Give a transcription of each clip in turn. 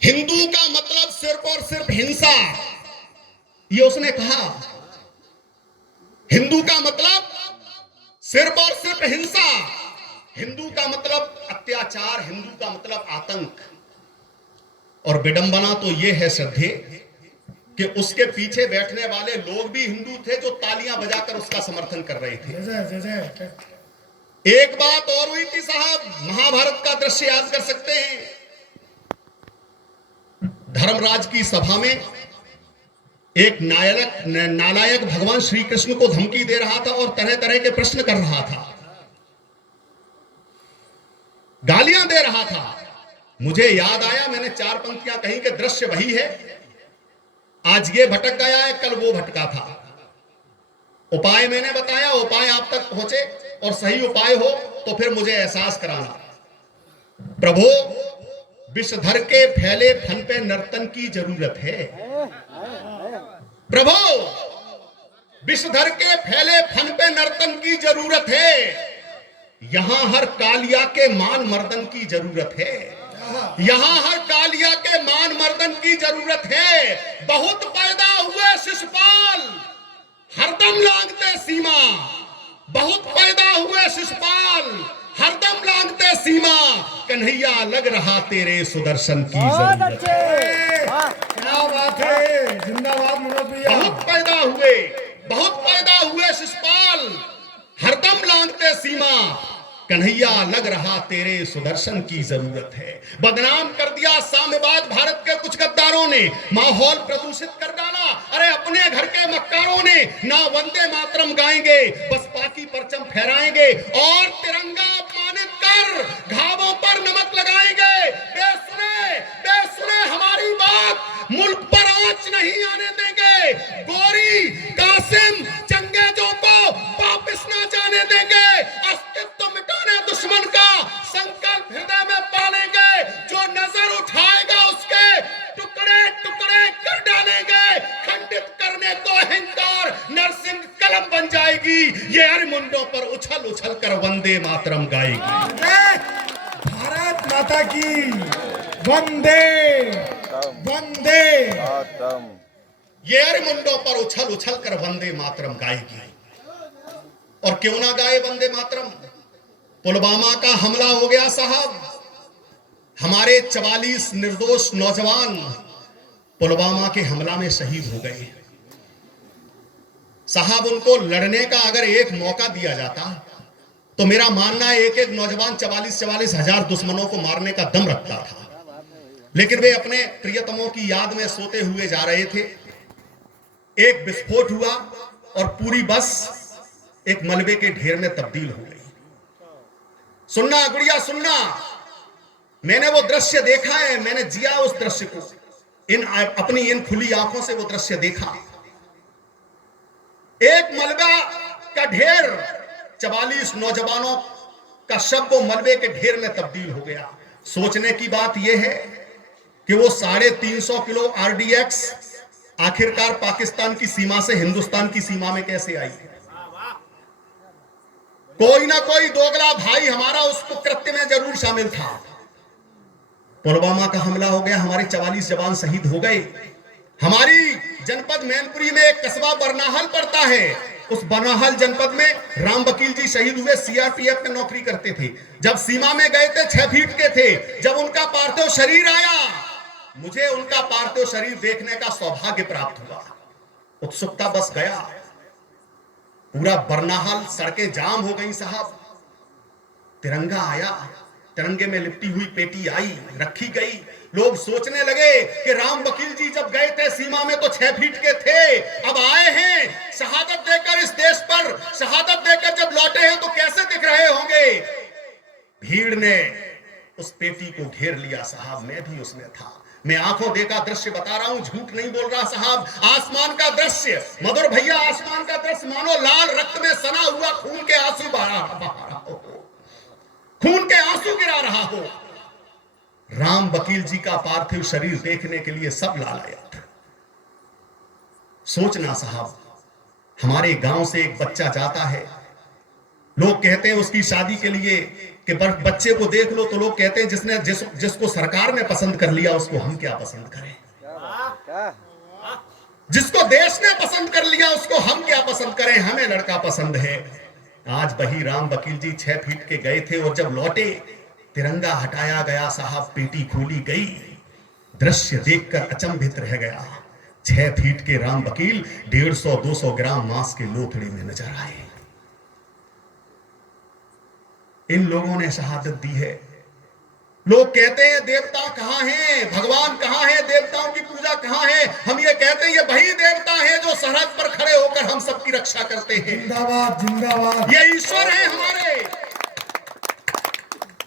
हिंदू का मतलब सिर्फ और सिर्फ हिंसा, ये उसने कहा। हिंदू का मतलब सिर्फ और सिर्फ हिंसा, हिंदू का मतलब अत्याचार, हिंदू का मतलब आतंक। और विडंबना तो यह है श्रद्धे कि उसके पीछे बैठने वाले लोग भी हिंदू थे जो तालियां बजाकर उसका समर्थन कर रहे थे। एक बात और हुई थी साहब, महाभारत का दृश्य याद कर सकते हैं। धर्मराज की सभा में एक नालायक भगवान श्री कृष्ण को धमकी दे रहा था और तरह तरह के प्रश्न कर रहा था, गालियां दे रहा था। मुझे याद आया, मैंने 4 पंक्तियां कही कि दृश्य वही है, आज ये भटक गया है, कल वो भटका था। उपाय मैंने बताया, उपाय आप तक पहुंचे और सही उपाय हो तो फिर मुझे एहसास कराना। प्रभु, विषधर के फैले फन पे नर्तन की जरूरत है। प्रभु, विषधर के फैले फन पे नर्तन की जरूरत है। यहां हर कालिया के मान मर्दन की जरूरत है। यहां हर कालिया के मान मर्दन की जरूरत है। बहुत पैदा हुए शिशुपाल, हरदम लांघते सीमा। बहुत पैदा हुए शिशुपाल, हरदम लांघते सीमा। कन्हैया लग रहा तेरे सुदर्शन की जरूरत है। क्या बात है, जिंदाबाद मनोज भैया। बहुत पैदा हुए शिशुपाल, हरदम लांघते सीमा। कन्हैया लग रहा तेरे सुदर्शन की जरूरत है। बदनाम कर दिया साम्यवाद भारत के कुछ गद्दारों ने, माहौल प्रदूषित कर डाला। अरे अपने घर के मक्कारों ने ना वंदे मातरम गाएंगे, बस पाकी परचम फहराएंगे और तिरंगा अपमानित कर घावों पर नमक लगाएंगे। बेसुने हमारी बात, मुल्क पर आंच नहीं आने देंगे। गोरी कासिम चंगेजों को वापस ना जाने देंगे। अस्तित्व मिटाने दुश्मन का संकल्प हृदय में पालेंगे। जो नजर उठाएगा उसके टुकड़े टुकड़े कर डालेंगे। खंडित करने को अहंकार नरसिंह कलम बन जाएगी। ये अरिमुंडों पर उछल उछल कर वंदे मातरम गाएगी। भारत माता की वंदे वंदे। ये अरिमुंडों पर उछल उछल कर वंदे मातरम गाएगी। और क्यों ना गाए वंदे मातरम। पुलवामा का हमला हो गया साहब, हमारे 44 निर्दोष नौजवान पुलवामा के हमला में शहीद हो गए साहब। उनको लड़ने का अगर एक मौका दिया जाता तो मेरा मानना है एक एक नौजवान 44 हजार दुश्मनों को मारने का दम रखता था। लेकिन वे अपने प्रियतमों की याद में सोते हुए जा रहे थे। एक विस्फोट हुआ और पूरी बस एक मलबे के ढेर में तब्दील हो गई। सुनना गुड़िया सुनना, मैंने वो दृश्य देखा है, मैंने जिया उस दृश्य को, अपनी इन खुली आंखों से वो दृश्य देखा। एक मलबा का ढेर, 44 नौजवानों का शव वो मलबे के ढेर में तब्दील हो गया। सोचने की बात यह है कि वो 350 किलो RDX आखिरकार पाकिस्तान की सीमा से हिंदुस्तान की सीमा में कैसे आई। कोई ना कोई दोगला भाई हमारा उस कृत्य में जरूर शामिल था। पुलवामा का हमला हो गया, हमारे 44 जवान शहीद हो गए। हमारी जनपद मैनपुरी में एक कस्बा बरनाहल पड़ता है, उस बरनाहल जनपद में राम वकील जी शहीद हुए, CRPF में नौकरी करते थे। जब सीमा में गए थे 6 फीट के थे। जब उनका पार्थिव शरीर आया, मुझे उनका पार्थिव शरीर देखने का सौभाग्य प्राप्त हुआ। उत्सुकता बस गया, पूरा बरनाहल सड़कें जाम हो गई साहब। तिरंगा आया, तिरंगे में लिपटी हुई पेटी आई, रखी गई। लोग सोचने लगे कि राम वकील जी जब गए थे सीमा में तो 6 फीट के थे, अब आए हैं शहादत देकर, इस देश पर शहादत देकर जब लौटे हैं तो कैसे दिख रहे होंगे। भीड़ ने उस पेटी को घेर लिया साहब, मैं भी उसमें था। मैं आंखों देखा दृश्य बता रहा हूं, झूठ नहीं बोल रहा साहब। आसमान का दृश्य मधुर भैया, आसमान का दृश्य मानो लाल रक्त में सना हुआ खून के आंसू बहा रहा हो, खून के आंसू गिरा रहा हो। राम वकील जी का पार्थिव शरीर देखने के लिए सब लालायत। सोचना साहब, हमारे गांव से एक बच्चा जाता है, लोग कहते हैं उसकी शादी के लिए कि बच्चे को देख लो तो लोग कहते हैं जिसको सरकार ने पसंद कर लिया उसको हम क्या पसंद करें, जिसको देश ने पसंद कर लिया उसको हम क्या पसंद करें, हमें लड़का पसंद है। आज वही राम वकील जी 6 फीट के गए थे और जब लौटे तिरंगा हटाया गया साहब, पेटी खोली गई, दृश्य देखकर अचंभित रह गया। 6 फीट के राम वकील 150-200 ग्राम मांस के लोथड़े में नजर आए। इन लोगों ने शहादत दी है। लोग कहते हैं देवता कहां हैं, भगवान कहां है, देवताओं की पूजा कहां है। हम ये कहते हैं ये वही देवता है जो सरहद पर खड़े होकर हम सबकी रक्षा करते हैं। जिंदाबाद जिंदाबाद, ये ईश्वर है हमारे।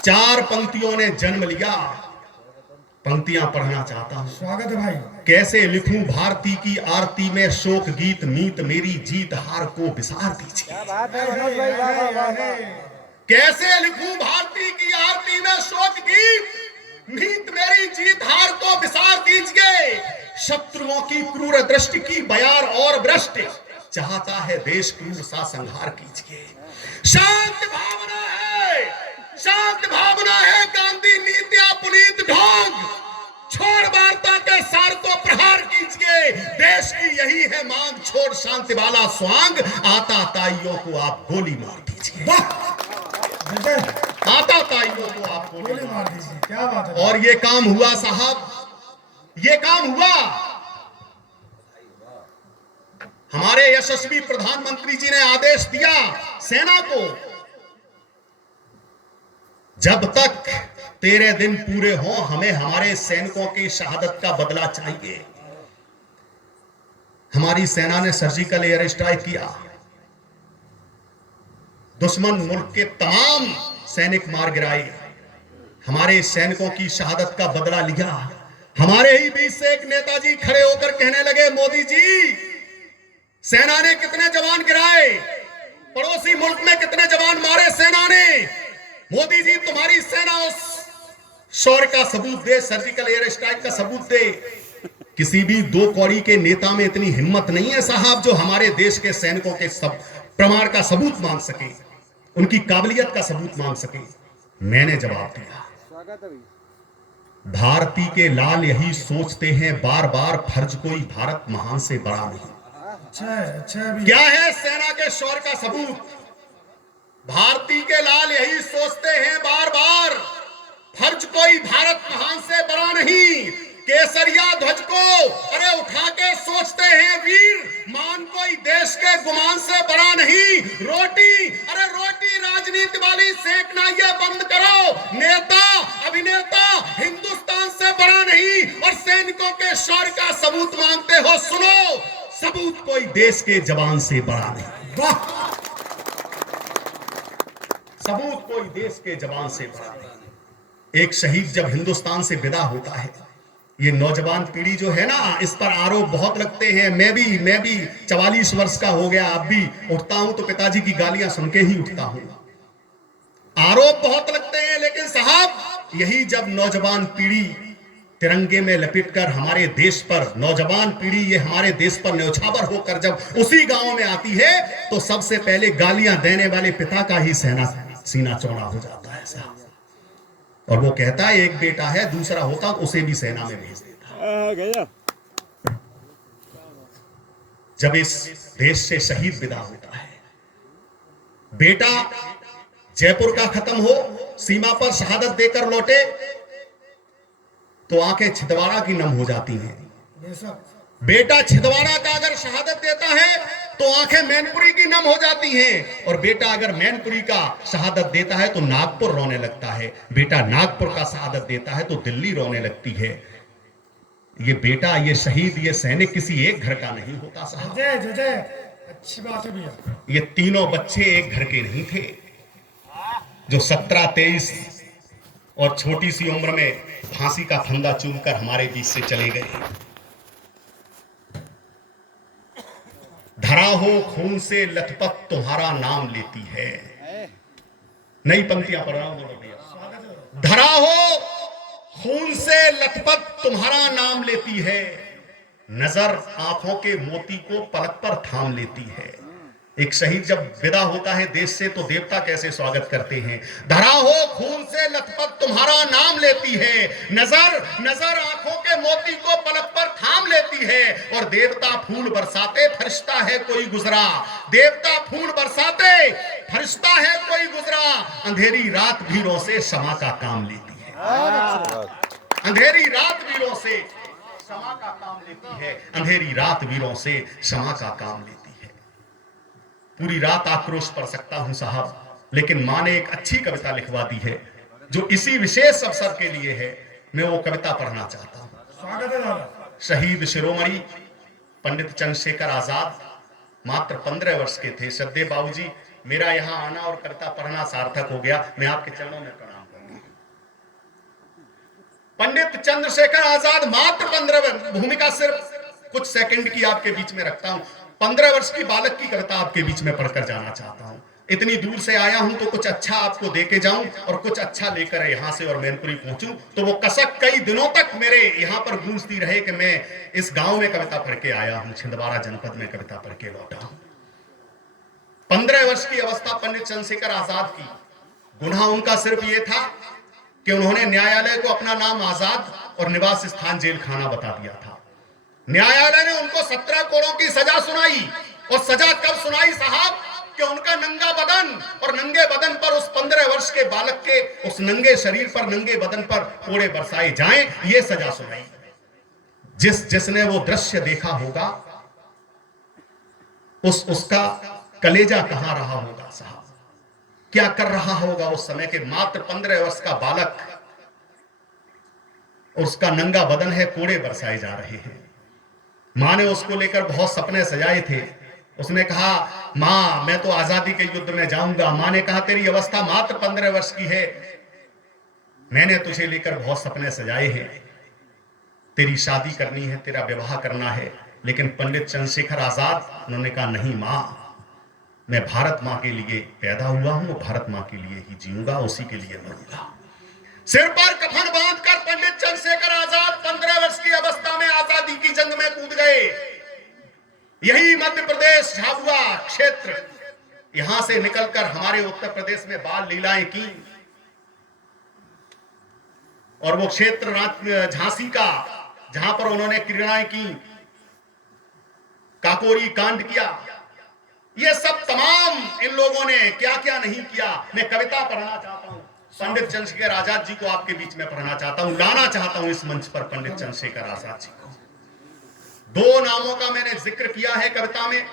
4 पंक्तियों ने जन्म लिया, पंक्तियां पढ़ना चाहता हूं। स्वागत है भाई। कैसे लिखूं भारती की आरती में शोक गीत, मीत मेरी जीत हार को विसार दीजिए। कैसे लिखूं भारती की आरती में शोक गीत, मीत मेरी जीत हार को विसार दीजिए। शत्रुओं की क्रूर दृष्टि की बयार और भ्रष्ट, चाहता है देश क्रूर सा संहार कीजिए। शांत भावना है, शांत भावना है गांधी नीतियां पुनीत ढोंग, छोड़ वार्ता के सार को प्रहार कीजिए। देश की यही है मांग, छोड़ शांति वाला स्वांग, आता ताइयों को आप गोली मार दीजिए। आता ताइयों को आप गोली मार दीजिए। क्या बात है। और ये काम हुआ साहब, ये काम हुआ। हमारे यशस्वी प्रधानमंत्री जी ने आदेश दिया सेना को, जब तक 13 दिन पूरे हों हमें हमारे सैनिकों की शहादत का बदला चाहिए। हमारी सेना ने सर्जिकल एयर स्ट्राइक किया, दुश्मन मुल्क के तमाम सैनिक मार गिराए, हमारे सैनिकों की शहादत का बदला लिया। हमारे ही बीच से एक नेताजी खड़े होकर कहने लगे, मोदी जी सेना ने कितने जवान गिराए, पड़ोसी मुल्क में कितने जवान मारे सेना ने। मोदी जी तुम्हारी सेना उस शौर्य का सबूत दे, सर्जिकल एयर स्ट्राइक का सबूत दे। किसी भी 2 कौड़ी के नेता में इतनी हिम्मत नहीं है साहब जो हमारे देश के सैनिकों के सब प्रमाण का सबूत मांग सके, उनकी काबिलियत का सबूत मांग सके। मैंने जवाब दिया, भारती के लाल यही सोचते हैं बार बार, फर्ज कोई भारत महान से बड़ा नहीं। अच्छा भी। क्या है सेना के शौर्य का सबूत? भारती के लाल यही सोचते हैं बार बार, फर्ज कोई भारत महान से बड़ा नहीं। केसरिया ध्वज को अरे उठा के सोचते हैं वीर, मान कोई देश के गुमान से बड़ा नहीं। रोटी राजनीति वाली सेकना ये बंद करो। नेता अभिनेता हिंदुस्तान से बड़ा नहीं और सैनिकों के शौर्य का सबूत मांगते हो। सुनो, सबूत कोई देश के जवान से बड़ा नहीं। वाह, सबूत कोई देश के जवान से बड़ा नहीं। एक शहीद जब हिंदुस्तान से विदा होता है, ये नौजवान पीढ़ी जो है ना, इस पर आरोप बहुत लगते हैं। मैं भी 44 वर्ष का हो गया, अब भी उठता हूं तो पिताजी की गालियां सुन के ही उठता हूं। आरोप बहुत लगते हैं, लेकिन साहब यही जब नौजवान पीढ़ी तिरंगे में लपेटकर हमारे देश पर, नौजवान पीढ़ी ये हमारे देश पर न्यौछावर होकर जब उसी गांव में आती है तो सबसे पहले गालियां देने वाले पिता का ही सीना चौड़ा हो जाता है साहब। और वो कहता है एक बेटा है, दूसरा होता तो उसे भी सेना में भेज देता। जब इस देश से शहीद विदा होता है, बेटा जयपुर का खत्म हो, सीमा पर शहादत देकर लौटे तो आंखें छिंदवाड़ा की नम हो जाती हैं। बेटा छिंदवाड़ा का अगर शहादत देता है तो आंखें मैनपुरी की नम हो जाती हैं, और बेटा अगर मैनपुरी का शहादत देता है तो नागपुर रोने लगता है। बेटा नागपुर का शहादत देता है तो दिल्ली रोने लगती है। ये बेटा, ये शहीद, ये सैनिक किसी एक घर का नहीं होता साहब। जय अच्छी बात है भैया। ये तीनों बच्चे एक घर के नहीं थे जो 17-23 और छोटी सी उम्र में फांसी का फंदा चूमकर हमारे बीच से चले गए। धरा हो खून से लथपथ तुम्हारा नाम लेती है। नई पंक्तियां पढ़ रहा हूं। धरा हो खून से लथपथ तुम्हारा नाम लेती है, नजर आंखों के मोती को पलक पर थाम लेती है। एक शहीद जब विदा होता है देश से तो देवता कैसे स्वागत करते हैं। धरा हो खून से लथपथ तुम्हारा नाम लेती है, नजर नजर आंखों के मोती को पलक पर थाम लेती है, और देवता फूल बरसाते फरिश्ता है कोई गुजरा, देवता फूल बरसाते फरिश्ता है कोई गुजरा, अंधेरी रात भीड़ों से क्षमा का काम लेती है, अंधेरी रात वीरों से क्षमा का काम लेती है, अंधेरी रात वीरों से क्षमा का काम लेती है। पूरी रात आक्रोश पढ़ सकता हूं साहब, लेकिन मां ने एक अच्छी कविता लिखवा दी है जो इसी विशेष अवसर के लिए है। मैं वो कविता पढ़ना चाहता हूं। स्वागत है दादा। शहीद शिरोमणि पंडित चंद्रशेखर आजाद मात्र 15 वर्ष के थे। श्रद्धेय बाबूजी, मेरा यहां आना और कविता पढ़ना सार्थक हो गया। मैं आपके चरणों में प्रणाम करूंगा। पंडित चंद्रशेखर आजाद मात्र 15, भूमिका सिर्फ कुछ सेकंड की आपके बीच में रखता हूं। 15 वर्ष की बालक की कविता आपके बीच में पढ़कर जाना चाहता हूं। इतनी दूर से आया हूं तो कुछ अच्छा आपको देके जाऊं और कुछ अच्छा लेकर यहां से और मैनपुरी पहुंचूं तो वो कसक कई दिनों तक मेरे यहां पर गूंजती रहे कि मैं इस गांव में कविता पढ़ के आया हूं, छिंदवाड़ा जनपद में कविता पढ़ के लौटा हूं। 15 वर्ष की अवस्था पंडित चंद्रशेखर आजाद की। गुनाह उनका सिर्फ ये था कि उन्होंने न्यायालय को अपना नाम आजाद और निवास स्थान जेल खाना बता दिया था। न्यायालय ने उनको 17 कोड़ों की सजा सुनाई, और सजा कब सुनाई साहब कि उनका नंगा बदन और नंगे बदन पर उस 15 वर्ष के बालक के उस नंगे शरीर पर नंगे बदन पर कोड़े बरसाए जाएं, ये सजा सुनाई। जिसने वो दृश्य देखा होगा उसका कलेजा कहां रहा होगा साहब, क्या कर रहा होगा उस समय के मात्र 15 वर्ष का बालक, उसका नंगा बदन है, कोड़े बरसाए जा रहे हैं। मां ने उसको लेकर बहुत सपने सजाए थे। उसने कहा, मां मैं तो आजादी के युद्ध में जाऊंगा। मां ने कहा, तेरी अवस्था मात्र 15 वर्ष की है, मैंने तुझे लेकर बहुत सपने सजाए हैं, तेरी शादी करनी है, तेरा विवाह करना है। लेकिन पंडित चंद्रशेखर आजाद उन्होंने कहा, नहीं मां, मैं भारत मां के लिए पैदा हुआ हूं, भारत मां के लिए ही जीऊंगा, उसी के लिए मरूंगा। सिर पर कफन बांधकर पंडित चंद्रशेखर आजाद 15 वर्ष की अवस्था में आजादी की जंग में कूद गए। यही मध्य प्रदेश झाबुआ क्षेत्र, यहां से निकलकर हमारे उत्तर प्रदेश में बाल लीलाएं की, और वो क्षेत्र झांसी का जहां पर उन्होंने क्रीड़ाएं की, काकोरी कांड किया, ये सब तमाम इन लोगों ने क्या क्या नहीं किया। मैं कविता पढ़ना चाहता हूं, पंडित चंद्रशेखर आजाद जी को आपके बीच में पढ़ना चाहता हूं, लाना चाहता हूं इस मंच पर पंडित चंद्रशेखर आजाद जी को। 2 नामों का मैंने जिक्र किया है कविता में,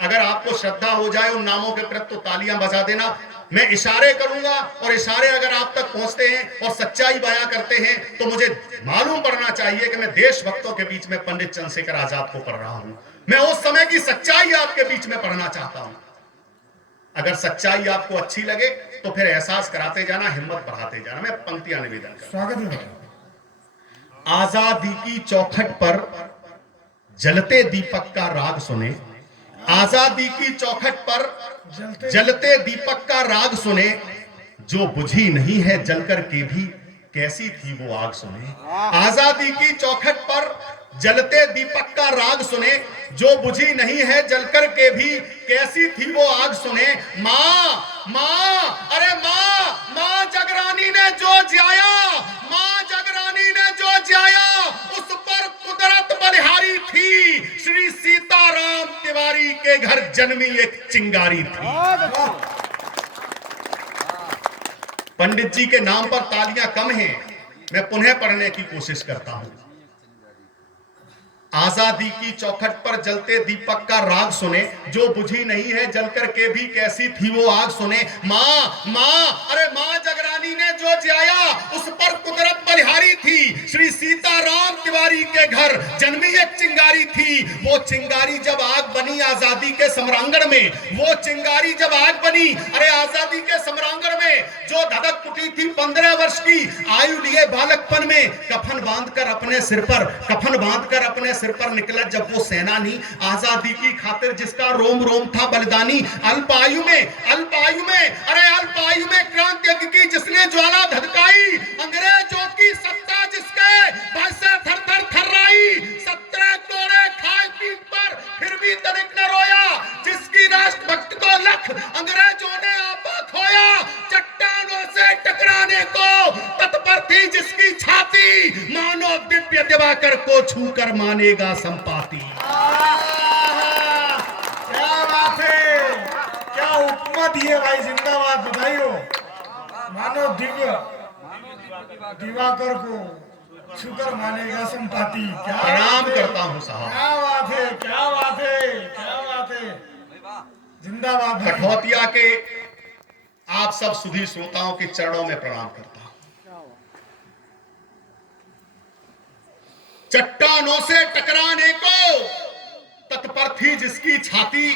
अगर आपको श्रद्धा हो जाए उन नामों के प्रति तो तालियां बजा देना। मैं इशारे करूंगा और इशारे अगर आप तक पहुंचते हैं और सच्चाई बयां करते हैं तो मुझे मालूम पड़ना चाहिए कि मैं देशभक्तों के बीच में पंडित चंद्रशेखर आजाद को पढ़ रहा हूं। मैं उस समय की सच्चाई आपके बीच में पढ़ना चाहता हूं। अगर सच्चाई आपको अच्छी लगे तो फिर एहसास कराते जाना, हिम्मत बढ़ाते जाना। मैं पंक्तियां निवेदन कर, स्वागत है। आजादी की चौखट पर जलते दीपक का राग सुने, आजादी की चौखट पर जलते दीपक का राग सुने, जो बुझी नहीं है जलकर के भी कैसी थी वो आग सुने। आजादी की चौखट पर जलते दीपक का राग सुने, जो बुझी नहीं है जलकर के भी कैसी थी वो आग सुने। मां मां अरे मां, मां जगरानी ने जो जिया, मां जगरानी ने जो जिया, उस पर कुदरत बलिहारी थी। श्री सीताराम तिवारी के घर जन्मी एक चिंगारी थी। पंडित जी के नाम पर तालियां कम हैं, मैं पुनः पढ़ने की कोशिश करता हूं। आजादी की चौखट पर जलते दीपक का राग सुने, जो बुझी नहीं है जलकर के भी कैसी थी वो आग सुने। मां मां अरे मां जगरानी ने जो जिया, उस पर कुदरत बलिहारी थी। श्री सीताराम तिवारी के घर जन्मी एक चिंगारी थी। वो चिंगारी जब आग बनी आजादी के सम्रांगण में, वो चिंगारी जब आग बनी, अरे आजादी के सम्रांगण में जो धधक उठी थी 15 वर्ष की आयु लिए बालकपन में, कफन बांधकर अपने सिर पर, कफन बांधकर अपने सिर पर निकला जब वो सेनानी, आजादी की खातिर जिसका रोम रोम था बलिदानी। अल्पायु में अरे अल्पायु में क्रांति यज्ञ की जिसने ज्वाला धधकाई, अंग्रेजों की सत्ता जिसके भय से थर थर थर्राई। 17 कोड़े खाए पीठ पर फिर भी तनिक न रोया, जिसकी राष्ट्रभक्त दिव्य दिवाकर को छूकर मानेगा संपाति। क्या बात है, क्या उपमा दी है भाई, जिंदाबाद, बधाई हो। मानो दिव्य दिवाकर को छूकर मानेगा संपाति। क्या प्रणाम करता हूं साहब। क्या बात है, क्या बात है, क्या बात है, जिंदाबाद भाई। कठौतिया के आप सब सुधी श्रोताओं के चरणों में प्रणाम करता हूं। चट्टानों से टकराने को तत्पर थी जिसकी छाती,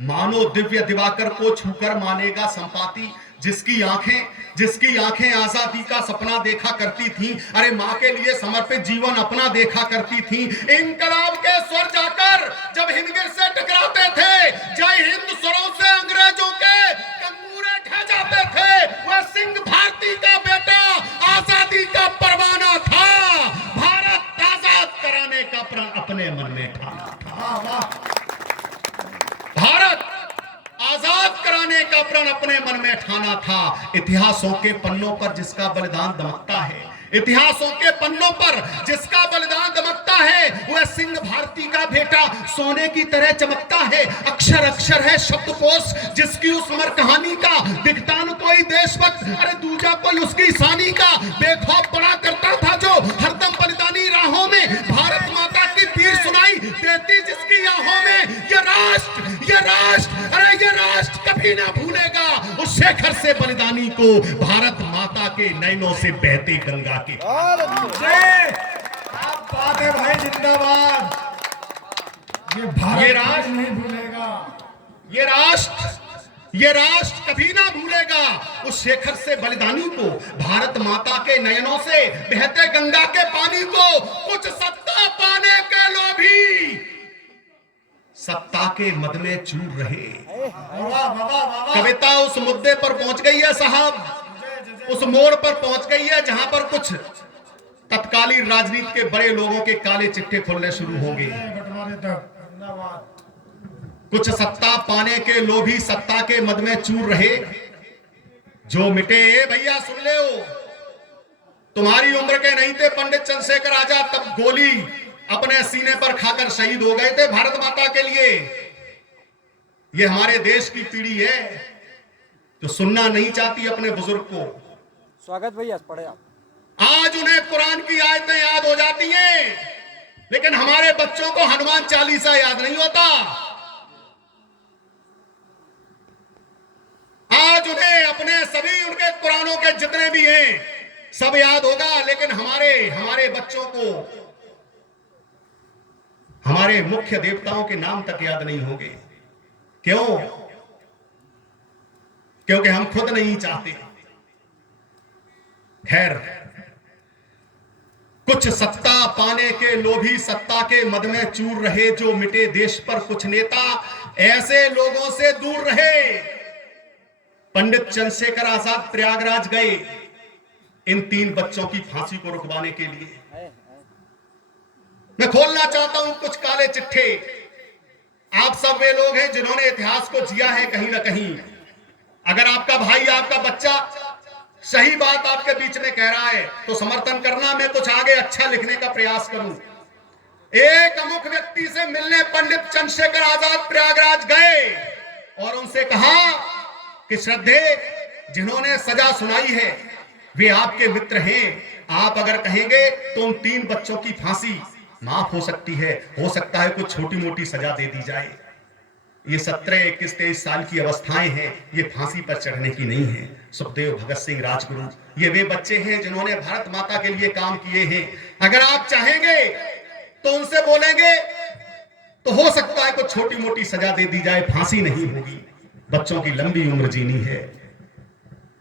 मानो दिव्य दिवाकर को छूकर मानेगा संपाति। जिसकी आंखें आजादी का सपना देखा करती थी, अरे मां के लिए समर्पित जीवन अपना देखा करती थी। इंकलाब के स्वर जाकर जब हिमगिर से टकराते थे, जय हिंद स्वरों से अंग्रेजों के कंगूरे ढह जाते थे, वह सिंह भारती का बेटा आजादी का परवाना था। भारत आजाद कराने का प्रण अपने मन में ठाना था। भारत आजाद कराने का प्रण अपने मन में ठाना था। इतिहासों के पन्नों पर जिसका बलिदान दमकता है, इतिहासों के पन्नों पर जिसका बलिदान दमकता है, वह सिंह भारती का बेटा सोने की तरह चमकता है। अक्षर अक्षर है शब्दकोश जिसकी उस अमर कहानी का दिखता न कोई देशभक्त, अरे दूजा कोई उसकी शानी का। बेखौफ बड़ा करता था जो हरदम बलिदानी राहों में, भारत माता की पीर सुनाई देती जिसकी आहों में। ये राष्ट्र, अरे ये राष्ट्र कभी ना भूलेगा उस शेखर से बलिदानी को, भारत माता के नैनों से बहते गंगा के। आप बात है भाई, जिंदाबाद। ये भारत राष्ट्र नहीं भूलेगा, ये राष्ट्र कभी ना भूलेगा उस शेखर से बलिदानी को, भारत माता के नयनों से बहते गंगा के पानी को। कुछ सत्ता पाने के लोभी सत्ता के मद में चूर रहे। कविता उस मुद्दे पर पहुंच गई है साहब, उस मोड़ पर पहुंच गई है जहां पर कुछ तत्कालीन राजनीति के बड़े लोगों के काले चिट्ठे खुलने शुरू होंगे। कुछ सत्ता पाने के लोभी सत्ता के मद में चूर रहे, जो मिटे भैया सुन ले, तुम्हारी उम्र के नहीं थे पंडित चंद्रशेखर आजाद, तब गोली अपने सीने पर खाकर शहीद हो गए थे भारत माता के लिए। ये हमारे देश की पीढ़ी है जो सुनना नहीं चाहती अपने बुजुर्ग को। स्वागत भैया, पढ़े आप। आज उन्हें कुरान की आयतें याद हो जाती हैं, लेकिन हमारे बच्चों को हनुमान चालीसा याद नहीं होता। आज उन्हें अपने सभी उनके कुरानों के जितने भी हैं सब याद होगा, लेकिन हमारे बच्चों को हमारे मुख्य देवताओं के नाम तक याद नहीं होंगे। क्यों? क्योंकि हम खुद नहीं चाहते। खैर, कुछ सत्ता पाने के लोभी सत्ता के मद में चूर रहे, जो मिटे देश पर कुछ नेता ऐसे लोगों से दूर रहे। पंडित चंद्रशेखर आजाद प्रयागराज गए इन 3 बच्चों की फांसी को रुकवाने के लिए। मैं खोलना चाहता हूं कुछ काले चिट्ठे। आप सब वे लोग हैं जिन्होंने इतिहास को जिया है कहीं ना कहीं। अगर आपका भाई, आपका बच्चा सही बात आपके बीच में कह रहा है तो समर्थन करना, मैं कुछ आगे अच्छा लिखने का प्रयास करूं। एक अमुक व्यक्ति से मिलने पंडित चंद्रशेखर आजाद प्रयागराज गए और उनसे कहा कि श्रद्धे, जिन्होंने सजा सुनाई है वे आपके मित्र हैं। आप अगर कहेंगे तो उन 3 बच्चों की फांसी माफ हो सकती है, हो सकता है कुछ छोटी मोटी सजा दे दी जाए। ये 17, 21, 23 साल की अवस्थाएं हैं, ये फांसी पर चढ़ने की नहीं है। सुखदेव, भगत सिंह, राजगुरु, ये वे बच्चे हैं जिन्होंने भारत माता के लिए काम किए हैं। अगर आप चाहेंगे तो उनसे बोलेंगे तो हो सकता है कुछ छोटी मोटी सजा दे दी जाए, फांसी नहीं होगी। बच्चों की लंबी उम्र जीनी है।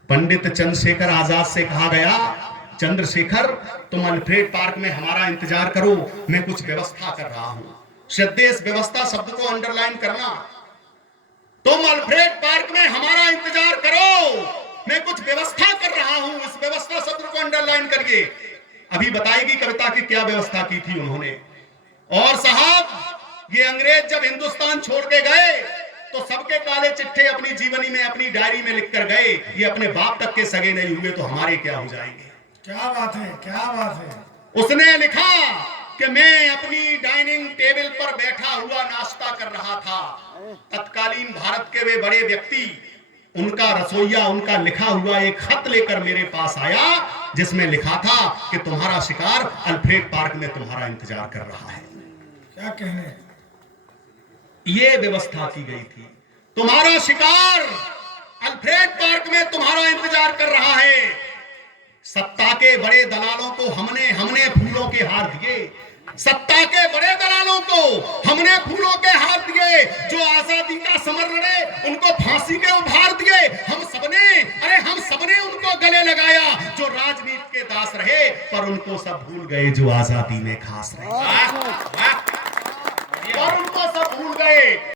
पंडित चंद्रशेखर आजाद से कहा गया, चंद्रशेखर तुम अल्फ्रेड पार्क में हमारा इंतजार करो, मैं कुछ व्यवस्था कर रहा हूं। श्रद्धेय, इस व्यवस्था शब्द को अंडरलाइन करना। तुम अल्फ्रेड पार्क में हमारा इंतजार करो, मैं कुछ व्यवस्था कर रहा हूं। इस व्यवस्था शब्द को अंडरलाइन करिए। अभी बताएगी कविता की क्या व्यवस्था की थी उन्होंने। और साहब, ये अंग्रेज जब हिंदुस्तान छोड़ के गए तो सबके काले चिट्ठे अपनी जीवनी में, अपनी डायरी में लिख कर गए। ये अपने बाप तक के सगे नहीं हुए तो हमारे क्या हो जाएंगे। क्या बात है, क्या बात है। उसने लिखा कि मैं अपनी डाइनिंग टेबल पर बैठा हुआ नाश्ता कर रहा था। तत्कालीन भारत के वे बड़े व्यक्ति, उनका रसोइया, उनका लिखा हुआ एक खत लेकर मेरे पास आया, जिसमें लिखा था कि तुम्हारा शिकार अल्फ्रेड पार्क में तुम्हारा इंतजार कर रहा है। क्या कहने, ये व्यवस्था की गई थी, तुम्हारा शिकार अल्फ्रेड पार्क में तुम्हारा इंतजार कर रहा है। सत्ता के बड़े दलालों को हमने फूलों के हार दिए, सत्ता के बड़े दलालों को हमने फूलों के हार दिए। जो आजादी का समर लड़े उनको फांसी के उभार दिए। हम सबने उनको गले लगाया जो राजनीति के दास रहे, पर उनको सब भूल गए जो आजादी में खास रहे। और उनको सब भूल गए।